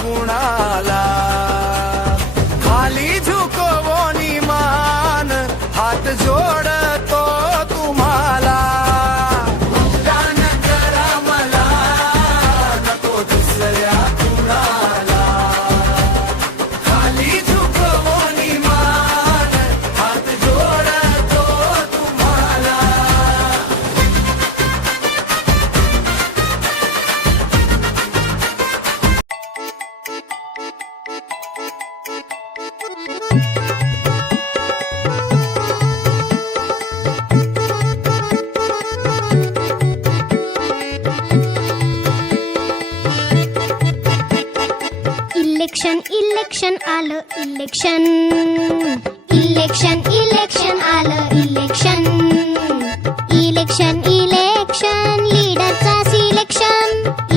कुणाला खाली झुकवोनी मान हात जोडतो तुम्हाला दान करा मला नको दुसऱ्या कुणाला खाली झुकवोनी मान हात जोडतो तुम्हाला इलेक्शन इलेक्शन आलं इलेक्शन इलेक्शन इलेक्शन आलं इलेक्शन इलेक्शन इलेक्शन लीडरचा सिलेक्शन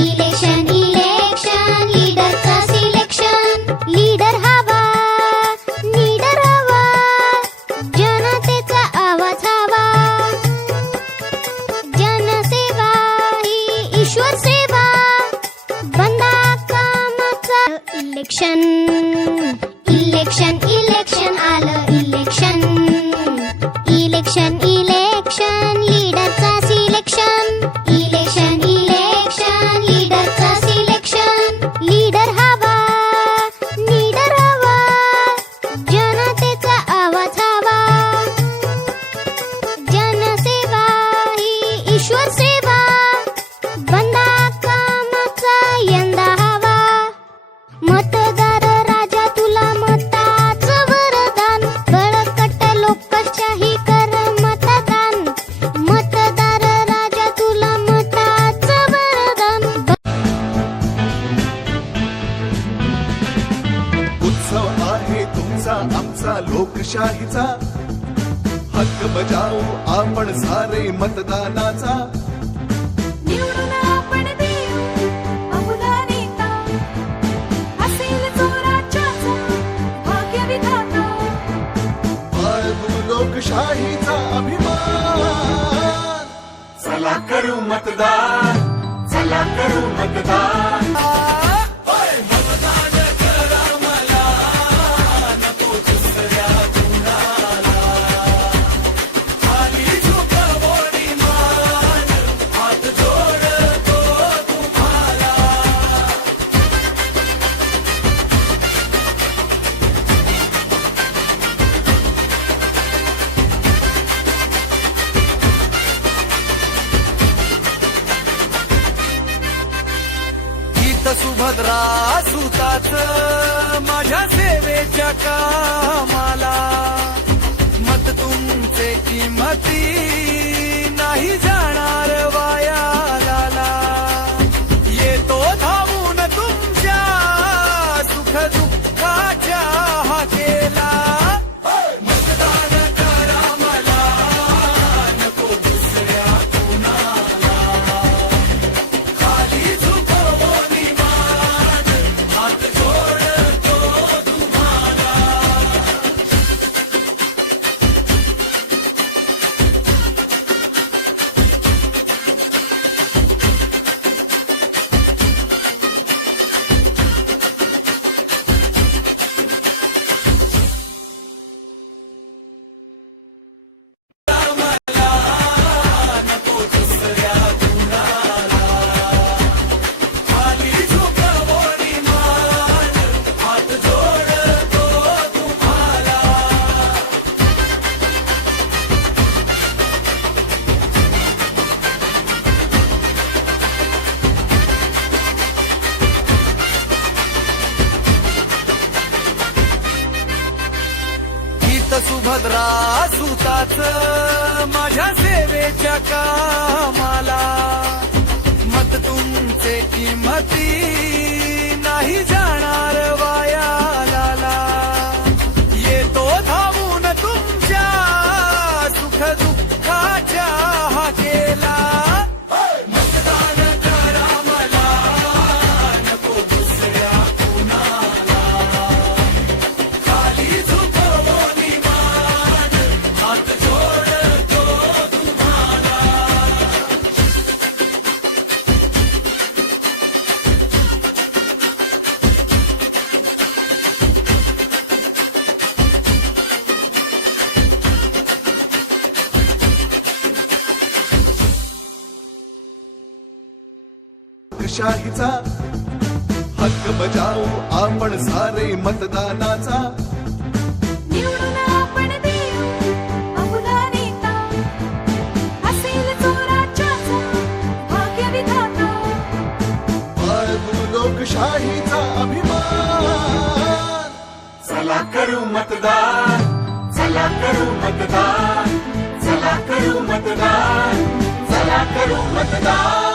इलेक्शन इलेक्शन लीडरचा सिलेक्शन लीडर हवा जनतेचा आवाज हवा जनसेवा ही ईश्वर सेवा बंदा कामाचा इलेक्शन इलेक्शन इलेक्शन आलं इलेक्शन इलेक्शन इलेक्शन लीडरचा सिलेक्शन इलेक्शन इलेक्शन लीडरचा सिलेक्शन लीडर हवा जनतेचा आवाज हवा जनसेवा ही ईश्वर सेवा बंदा कामाचा यंदा हवा मतदार राजा तुला मताचं वरदान बळकट लोकशाही कर मतदान मतदार राजा तुला मताचं वरदान उत्सव आहे तुमचा आमचा लोकशाहीचा हक्क बजावू आपण सारे मतदानाचा निवडून आपण देऊ बहुधा नेता असेल जो राज्याचा भाग्यविधाता बाळगू लोकशाहीचा अभिमान चला करू मतदान चला करू मतदान गीत सुभद्रा सुताच माझ्या सेवेच्या कामाला मत तुमचे किंमती नाही जाणार वायाला येतो धावून तुमच्या सुख दुःखाच्या हाकेला मतदान करा मला नको दुसऱ्या कुणाला खाली झुकवोनी मान हात जोडतो तुम्हाला सुभद्रा सुताच माझ्या सेवेच्या कामाला मत तुमचे किंमती नाही जाणार वायाला येतो धावून तुमच्या सुख दुःखाच्या हाकेला मतदान करा मला नको दुसऱ्या कुणाला खाली झुकवोनी मान हात जोडतो तुम्हाला लोकशाहीचा हक्क बजावू आपण सारे मतदानाचा निवडून आपण देऊ आपला नेता असेल चोराच्याचा भाग्य विधाता बाळगू लोकशाहीचा अभिमान चला करू मतदान चला करू मतदान चला करू मतदान चला करू मतदान